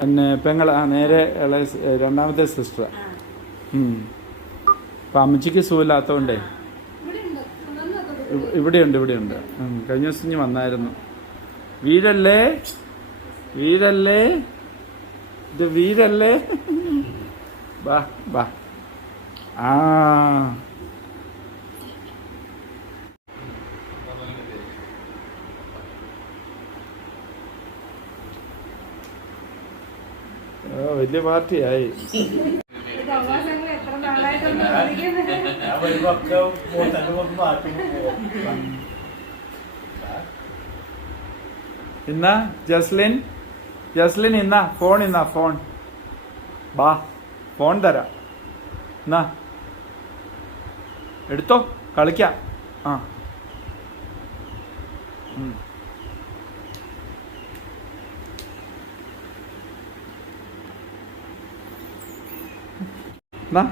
പിന്നെ പെങ്ങൾ നേരെ രണ്ടാമത്തെ സിസ്റ്റർ. അപ്പം അമ്മച്ചിക്ക് സുഖമില്ലാത്തതുകൊണ്ടേ ഇവിടെയുണ്ട്. കഴിഞ്ഞ ദിവസം ഇനി വന്നായിരുന്നു. വീടല്ലേ ഇത് വീടല്ലേ? ബാ ആ വലിയ പാർട്ടിയായി. ഇന്നാ ജസ്ലിൻ ഇന്നാ ഫോൺ ബാ, ഫോൺ തരാം. എന്നാ എടുത്തോ, കളിക്കാം. ആ എന്നാ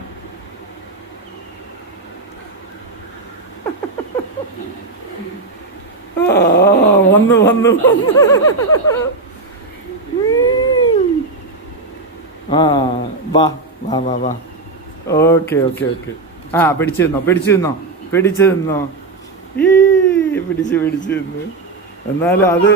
വന്നു ആ വാ. ഓക്കെ. ആ പിടിച്ചു നിന്നോ. പിടിച്ചു നിന്നു. എന്നാലും അത്